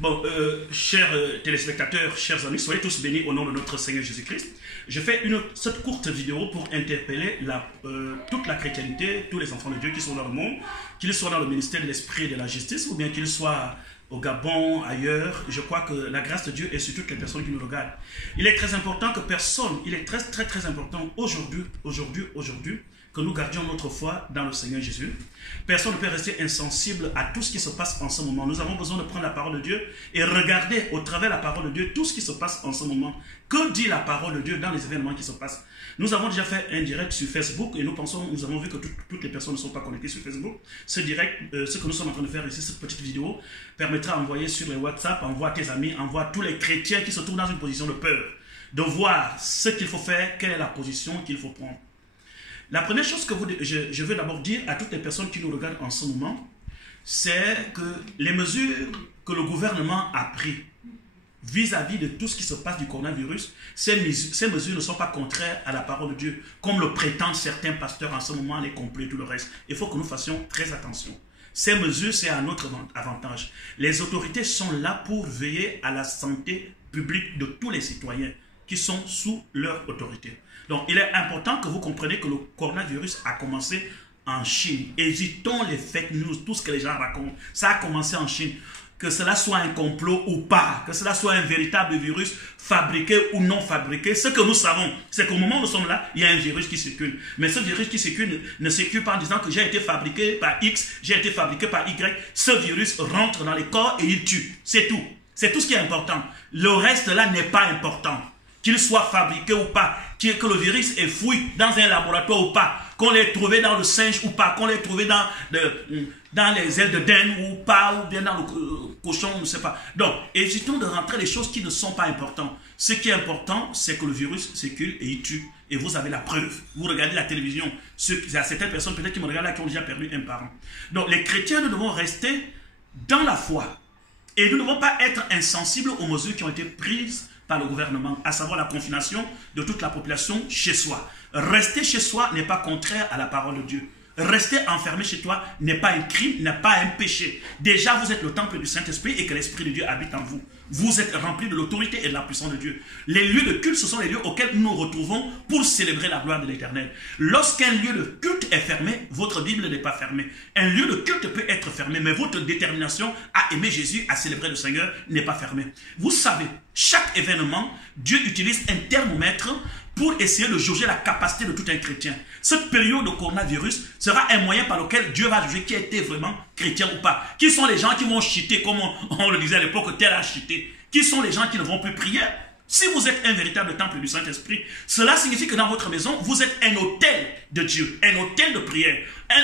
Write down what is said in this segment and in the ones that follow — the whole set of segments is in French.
Bon, chers téléspectateurs, chers amis, soyez tous bénis au nom de notre Seigneur Jésus-Christ. Je fais cette courte vidéo pour interpeller toute la chrétienté, tous les enfants de Dieu qui sont dans le monde, qu'ils soient dans le ministère de l'Esprit et de la Justice, ou bien qu'ils soient au Gabon, ailleurs. Je crois que la grâce de Dieu est sur toutes les personnes qui nous regardent. Il est très important que personne, il est très important aujourd'hui, que nous gardions notre foi dans le Seigneur Jésus. Personne ne peut rester insensible à tout ce qui se passe en ce moment. Nous avons besoin de prendre la parole de Dieu et regarder au travers de la parole de Dieu tout ce qui se passe en ce moment. Que dit la parole de Dieu dans les événements qui se passent? Nous avons déjà fait un direct sur Facebook et nous avons vu que toutes les personnes ne sont pas connectées sur Facebook. Ce direct, ce que nous sommes en train de faire ici, cette petite vidéo, permettra d'envoyer sur les WhatsApp, envoie à tes amis, envoie à tous les chrétiens qui se trouvent dans une position de peur, de voir ce qu'il faut faire, quelle est la position qu'il faut prendre. La première chose que je veux d'abord dire à toutes les personnes qui nous regardent en ce moment, c'est que les mesures que le gouvernement a prises vis-à-vis de tout ce qui se passe du coronavirus, ces mesures ne sont pas contraires à la parole de Dieu, comme le prétendent certains pasteurs en ce moment, les complets et tout le reste. Il faut que nous fassions très attention. Ces mesures, c'est à notre avantage. Les autorités sont là pour veiller à la santé publique de tous les citoyens qui sont sous leur autorité. Donc, il est important que vous compreniez que le coronavirus a commencé en Chine. Évitons les fake news, tout ce que les gens racontent. Ça a commencé en Chine. Que cela soit un complot ou pas, que cela soit un véritable virus fabriqué ou non fabriqué, ce que nous savons, c'est qu'au moment où nous sommes là, il y a un virus qui circule. Mais ce virus qui circule ne circule pas en disant que j'ai été fabriqué par X, j'ai été fabriqué par Y. Ce virus rentre dans les corps et il tue. C'est tout. C'est tout ce qui est important. Le reste là n'est pas important. Qu'il soit fabriqué ou pas, que le virus est fouillé dans un laboratoire ou pas, qu'on l'ait trouvé dans le singe ou pas, qu'on l'ait trouvé dans les ailes de dinde ou pas, ou bien dans le cochon, on ne sait pas. Donc, évitons de rentrer les choses qui ne sont pas importantes. Ce qui est important, c'est que le virus circule et il tue. Et vous avez la preuve. Vous regardez la télévision. Il y a certaines personnes peut-être qui me regardent là qui ont déjà perdu un parent. Donc, les chrétiens, nous devons rester dans la foi. Et nous ne devons pas être insensibles aux mesures qui ont été prises par le gouvernement, à savoir la confination de toute la population chez soi. Rester chez soi n'est pas contraire à la parole de Dieu. Rester enfermé chez toi n'est pas un crime, n'est pas un péché. Déjà, vous êtes le temple du Saint-Esprit et que l'Esprit de Dieu habite en vous. Vous êtes rempli de l'autorité et de la puissance de Dieu. Les lieux de culte, ce sont les lieux auxquels nous nous retrouvons pour célébrer la gloire de l'Éternel. Lorsqu'un lieu de culte est fermé, votre Bible n'est pas fermée. Un lieu de culte peut être fermé, mais votre détermination à aimer Jésus, à célébrer le Seigneur n'est pas fermée. Vous savez, chaque événement, Dieu utilise un thermomètre pour essayer de jauger la capacité de tout un chrétien. Cette période de coronavirus sera un moyen par lequel Dieu va juger qui a été vraiment chrétien ou pas. Qui sont les gens qui vont chuter, comme on le disait à l'époque, tel a chuté. Qui sont les gens qui ne vont plus prier? Si vous êtes un véritable temple du Saint-Esprit, cela signifie que dans votre maison, vous êtes un autel de Dieu, un autel de prière,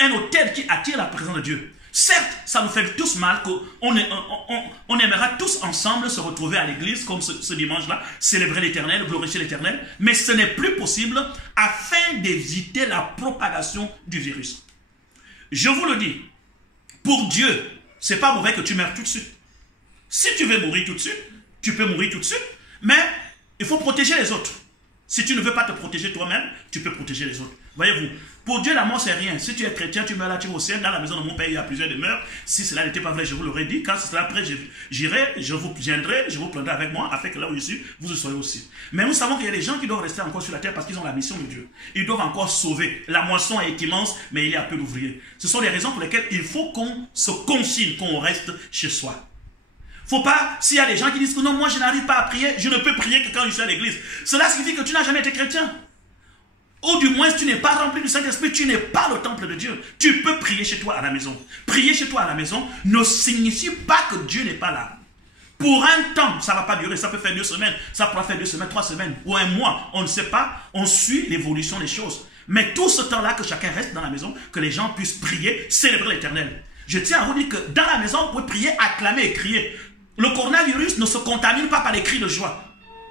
un autel qui attire la présence de Dieu. Certes, ça nous fait tous mal qu'on aimera tous ensemble se retrouver à l'église comme ce dimanche-là, célébrer l'Éternel, glorifier l'Éternel, mais ce n'est plus possible afin d'éviter la propagation du virus. Je vous le dis, pour Dieu, ce n'est pas mauvais que tu meurs tout de suite. Si tu veux mourir tout de suite, tu peux mourir tout de suite, mais il faut protéger les autres. Si tu ne veux pas te protéger toi-même, tu peux protéger les autres. Voyez-vous, pour Dieu, la mort, c'est rien. Si tu es chrétien, tu meurs là, tu vas au ciel. Dans la maison de mon père, il y a plusieurs demeures. Si cela n'était pas vrai, je vous l'aurais dit. Quand ce sera après, j'irai, je vous viendrai, je vous prendrai avec moi, afin que là où je suis, vous soyez aussi. Mais nous savons qu'il y a des gens qui doivent rester encore sur la terre parce qu'ils ont la mission de Dieu. Ils doivent encore sauver. La moisson est immense, mais il y a peu d'ouvriers. Ce sont les raisons pour lesquelles il faut qu'on se confine, qu'on reste chez soi. Faut pas, s'il y a des gens qui disent que non, moi je n'arrive pas à prier, je ne peux prier que quand je suis à l'église. Cela signifie que tu n'as jamais été chrétien. Ou du moins, tu n'es pas rempli du Saint-Esprit, tu n'es pas le temple de Dieu. Tu peux prier chez toi à la maison. Prier chez toi à la maison ne signifie pas que Dieu n'est pas là. Pour un temps, ça ne va pas durer, ça peut faire 2 semaines, ça pourra faire 2 semaines, 3 semaines, ou un mois, on ne sait pas, on suit l'évolution des choses. Mais tout ce temps-là que chacun reste dans la maison, que les gens puissent prier, célébrer l'Éternel. Je tiens à vous dire que dans la maison, vous pouvez prier, acclamer et crier. Le coronavirus ne se contamine pas par les cris de joie.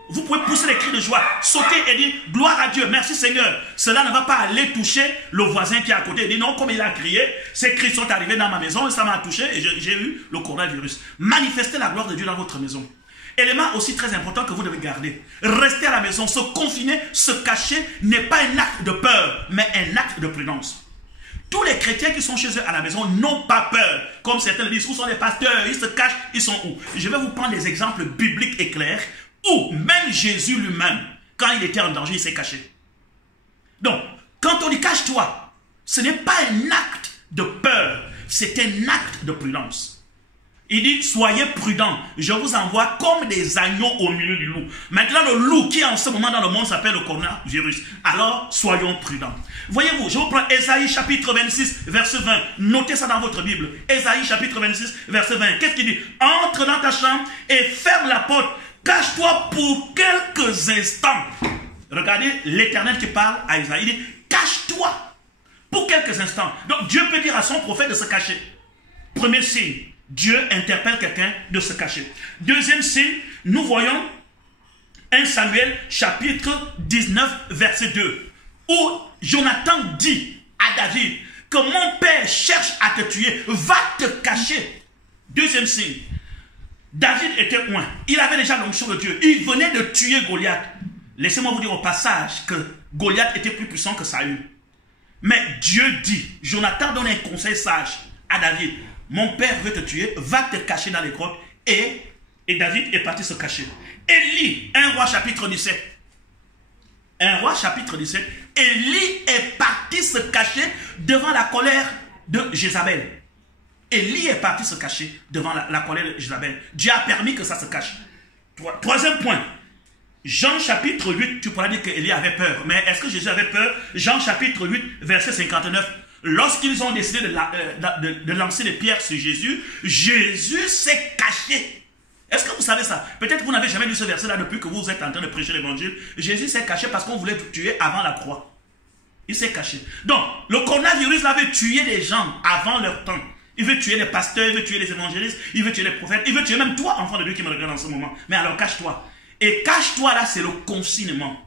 Vous pouvez pousser les cris de joie, sauter et dire gloire à Dieu, merci Seigneur. Cela ne va pas aller toucher le voisin qui est à côté et dire non, comme il a crié, ces cris sont arrivés dans ma maison et ça m'a touché et j'ai eu le coronavirus. Manifestez la gloire de Dieu dans votre maison. Élément aussi très important que vous devez garder. Rester à la maison, se confiner, se cacher n'est pas un acte de peur, mais un acte de prudence. tous les chrétiens qui sont chez eux à la maison n'ont pas peur. Comme certains le disent, où sont les pasteurs? Ils se cachent, ils sont où? Je vais vous prendre des exemples bibliques et clairs où même Jésus lui-même, quand il était en danger, il s'est caché. Donc, quand on dit cache-toi, ce n'est pas un acte de peur, c'est un acte de prudence. Il dit, soyez prudents, je vous envoie comme des agneaux au milieu du loup. Maintenant, le loup qui est en ce moment dans le monde s'appelle le coronavirus. Alors, soyons prudents. Voyez-vous, je vous prends Ésaïe chapitre 26, verset 20. Notez ça dans votre Bible. Ésaïe chapitre 26, verset 20. Qu'est-ce qu'il dit? Entre dans ta chambre et ferme la porte. Cache-toi pour quelques instants. Regardez l'Éternel qui parle à Ésaïe. Il dit, cache-toi pour quelques instants. Donc, Dieu peut dire à son prophète de se cacher. Premier signe. Dieu interpelle quelqu'un de se cacher. Deuxième signe, nous voyons 1 Samuel chapitre 19 verset 2 où Jonathan dit à David que mon père cherche à te tuer, va te cacher. Deuxième signe, David était loin, il avait déjà l'onction de Dieu, il venait de tuer Goliath. Laissez-moi vous dire au passage que Goliath était plus puissant que Saül. Mais Dieu dit, Jonathan donne un conseil sage à David. Mon père veut te tuer, va te cacher dans les grottes. Et David est parti se cacher. Élie, 1 roi chapitre 17. 1 roi chapitre 17. Élie est parti se cacher devant la colère de Jézabel. Élie est parti se cacher devant la colère de Jézabel. Dieu a permis que ça se cache. Troisième point. Jean chapitre 8, tu pourras dire qu'Élie avait peur. Mais est-ce que Jésus avait peur? Jean chapitre 8, verset 59. Lorsqu'ils ont décidé de lancer des pierres sur Jésus, Jésus s'est caché. Est-ce que vous savez ça? Peut-être que vous n'avez jamais lu ce verset-là depuis que vous êtes en train de prêcher l'évangile. Jésus s'est caché parce qu'on voulait le tuer avant la croix. Il s'est caché. Donc, le coronavirus avait tué des gens avant leur temps. Il veut tuer les pasteurs, il veut tuer les évangélistes, il veut tuer les prophètes, il veut tuer même toi, enfant de Dieu qui me regarde en ce moment. Mais alors, cache-toi. Et cache-toi là, c'est le confinement.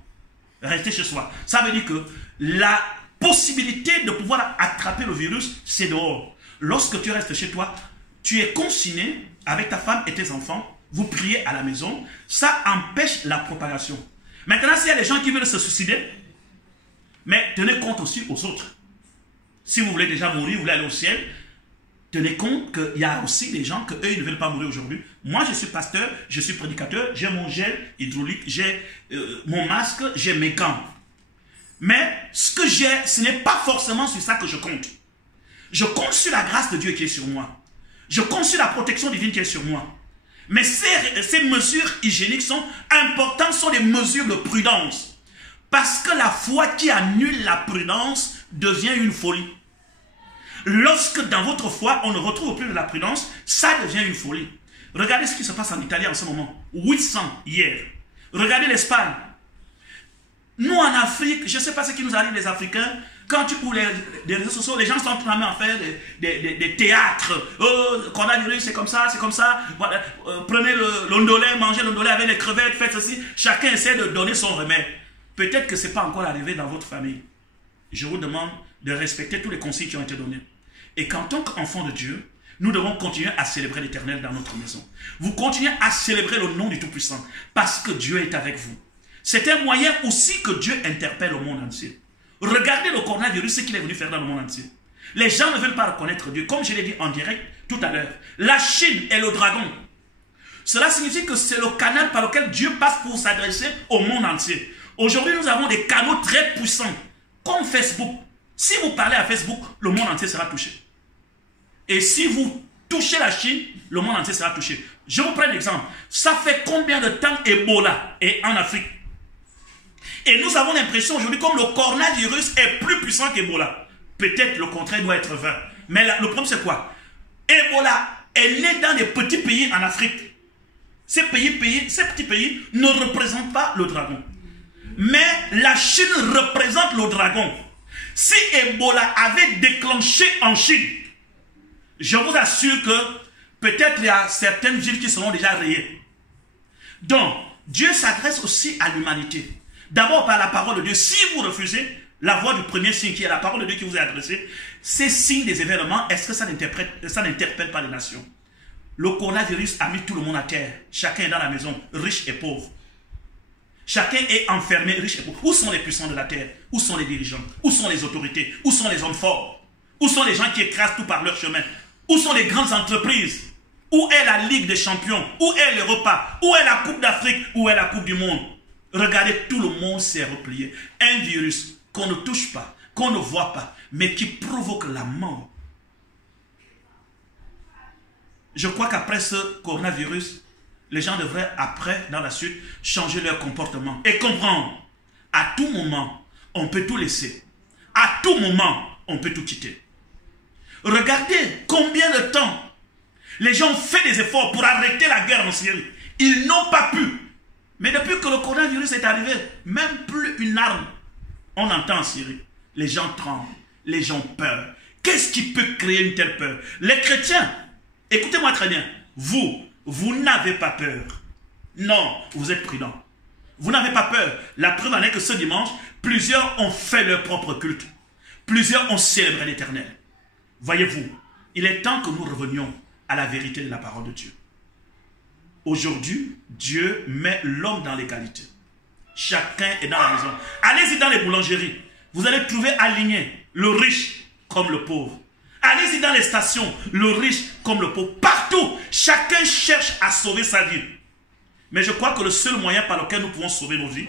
Restez chez soi. Ça veut dire que la possibilité de pouvoir attraper le virus, c'est dehors. Lorsque tu restes chez toi, tu es confiné avec ta femme et tes enfants, vous priez à la maison, ça empêche la propagation. Maintenant, s'il y a des gens qui veulent se suicider, mais tenez compte aussi aux autres. Si vous voulez déjà mourir, vous voulez aller au ciel, tenez compte qu'il y a aussi des gens qu'eux, ils ne veulent pas mourir aujourd'hui. Moi, je suis pasteur, je suis prédicateur, j'ai mon gel hydraulique, j'ai mon masque, j'ai mes gants. Mais ce que j'ai, ce n'est pas forcément sur ça que je compte. Je compte sur la grâce de Dieu qui est sur moi. Je compte sur la protection divine qui est sur moi. Mais ces mesures hygiéniques sont importantes, sont des mesures de prudence. Parce que la foi qui annule la prudence devient une folie. Lorsque dans votre foi, on ne retrouve plus de la prudence, ça devient une folie. Regardez ce qui se passe en Italie en ce moment. 800 hier. Regardez l'Espagne. Nous, en Afrique, je ne sais pas ce qui nous arrive les Africains, quand tu ouvres les réseaux sociaux, les gens sont en train de faire des théâtres. Oh, coronavirus, c'est comme ça, c'est comme ça. Voilà, prenez l'ondolé, mangez l'ondolé avec les crevettes, faites ceci. Chacun essaie de donner son remède. Peut-être que ce n'est pas encore arrivé dans votre famille. Je vous demande de respecter tous les conseils qui ont été donnés. Et qu'en tant qu'enfant de Dieu, nous devons continuer à célébrer l'Éternel dans notre maison. Vous continuez à célébrer le nom du Tout-Puissant parce que Dieu est avec vous. C'est un moyen aussi que Dieu interpelle le monde entier. Regardez le coronavirus, ce qu'il est venu faire dans le monde entier. Les gens ne veulent pas reconnaître Dieu. Comme je l'ai dit en direct tout à l'heure, la Chine est le dragon. Cela signifie que c'est le canal par lequel Dieu passe pour s'adresser au monde entier. Aujourd'hui, nous avons des canaux très puissants, comme Facebook. Si vous parlez à Facebook, le monde entier sera touché. Et si vous touchez la Chine, le monde entier sera touché. Je vous prends un exemple. Ça fait combien de temps Ebola est en Afrique? Et nous avons l'impression aujourd'hui, comme le coronavirus est plus puissant qu'Ebola. Peut-être le contraire doit être vrai. Mais le problème c'est quoi? Ebola est né dans des petits pays en Afrique. Ces petits pays ne représentent pas le dragon. Mais la Chine représente le dragon. Si Ebola avait déclenché en Chine, je vous assure que peut-être il y a certaines villes qui seront déjà rayées. Donc, Dieu s'adresse aussi à l'humanité. D'abord par la parole de Dieu. Si vous refusez la voix du premier signe qui est la parole de Dieu qui vous est adressée, ces signes des événements, est-ce que ça n'interpelle pas les nations? Le coronavirus a mis tout le monde à terre. Chacun est dans la maison, riche et pauvre. Chacun est enfermé, riche et pauvre. Où sont les puissants de la terre? Où sont les dirigeants? Où sont les autorités? Où sont les hommes forts? Où sont les gens qui écrasent tout par leur chemin? Où sont les grandes entreprises? Où est la Ligue des Champions? Où est le repas? Où est la Coupe d'Afrique? Où est la Coupe du Monde? Regardez, tout le monde s'est replié. Un virus qu'on ne touche pas, qu'on ne voit pas, mais qui provoque la mort. Je crois qu'après ce coronavirus, les gens devraient, après, dans la suite, changer leur comportement et comprendre. À tout moment, on peut tout laisser. À tout moment, on peut tout quitter. Regardez combien de temps les gens ont fait des efforts pour arrêter la guerre en Syrie. Ils n'ont pas pu. Mais depuis que le coronavirus est arrivé, même plus une arme, on entend en Syrie. Les gens tremblent, les gens ont peur. Qu'est-ce qui peut créer une telle peur? Les chrétiens, écoutez-moi très bien, vous n'avez pas peur. Non, vous êtes prudents. Vous n'avez pas peur. La preuve en est que ce dimanche, plusieurs ont fait leur propre culte. Plusieurs ont célébré l'Éternel. Voyez-vous, il est temps que nous revenions à la vérité de la parole de Dieu. Aujourd'hui, Dieu met l'homme dans l'égalité. Chacun est dans la maison. Allez-y dans les boulangeries. Vous allez trouver aligné le riche comme le pauvre. Allez-y dans les stations, le riche comme le pauvre. Partout, chacun cherche à sauver sa vie. Mais je crois que le seul moyen par lequel nous pouvons sauver nos vies,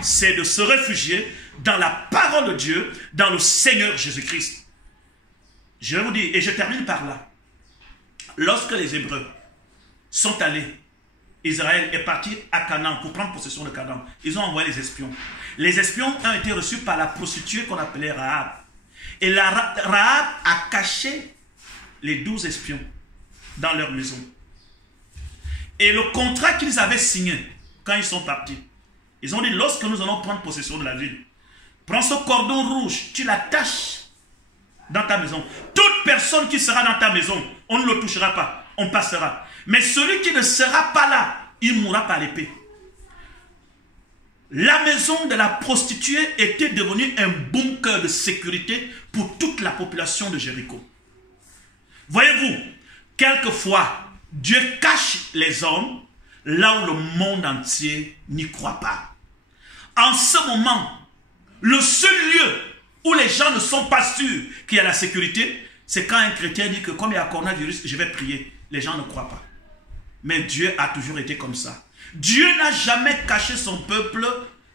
c'est de se réfugier dans la parole de Dieu, dans le Seigneur Jésus-Christ. Je vais vous dire, et je termine par là. Lorsque les Hébreux sont allés, Israël est parti à Canaan pour prendre possession de Canaan. Ils ont envoyé les espions. Les espions ont été reçus par la prostituée qu'on appelait Rahab. Et Rahab a caché les 12 espions dans leur maison. Et le contrat qu'ils avaient signé quand ils sont partis, ils ont dit, lorsque nous allons prendre possession de la ville, prends ce cordon rouge, tu l'attaches dans ta maison. Toute personne qui sera dans ta maison, on ne le touchera pas, on passera. Mais celui qui ne sera pas là, il mourra par l'épée. La maison de la prostituée était devenue un bunker de sécurité pour toute la population de Jéricho. Voyez-vous, quelquefois, Dieu cache les hommes là où le monde entier n'y croit pas. En ce moment, le seul lieu où les gens ne sont pas sûrs qu'il y a la sécurité, c'est quand un chrétien dit que comme il y a coronavirus, je vais prier. Les gens ne croient pas. Mais Dieu a toujours été comme ça. Dieu n'a jamais caché son peuple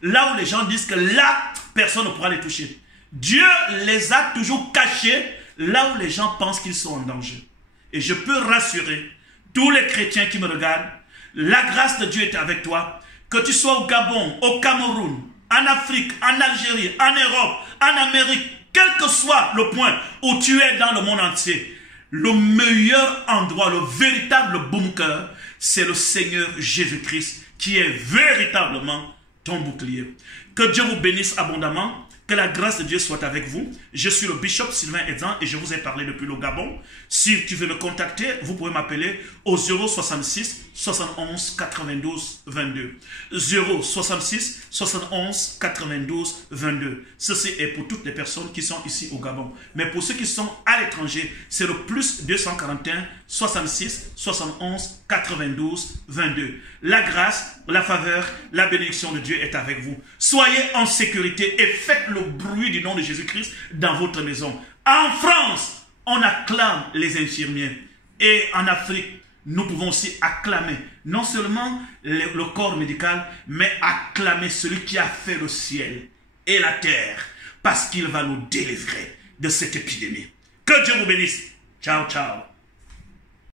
là où les gens disent que là, personne ne pourra les toucher. Dieu les a toujours cachés là où les gens pensent qu'ils sont en danger. Et je peux rassurer tous les chrétiens qui me regardent, la grâce de Dieu est avec toi. Que tu sois au Gabon, au Cameroun, en Afrique, en Algérie, en Europe, en Amérique, quel que soit le point où tu es dans le monde entier, le meilleur endroit, le véritable bunker, c'est le Seigneur Jésus-Christ qui est véritablement ton bouclier. Que Dieu vous bénisse abondamment. Que la grâce de Dieu soit avec vous. Je suis le bishop Sylvain Edzan et je vous ai parlé depuis le Gabon. Si tu veux me contacter, vous pouvez m'appeler au 066 71 92 22. 066 71 92 22. Ceci est pour toutes les personnes qui sont ici au Gabon. Mais pour ceux qui sont à l'étranger, c'est le plus 241 66 71 92 22. La grâce, la faveur, la bénédiction de Dieu est avec vous. Soyez en sécurité et faites le bruit du nom de Jésus-Christ dans votre maison. En France, on acclame les infirmiers. Et en Afrique, nous pouvons aussi acclamer non seulement le corps médical, mais acclamer celui qui a fait le ciel et la terre, parce qu'il va nous délivrer de cette épidémie. Que Dieu vous bénisse. Ciao, ciao.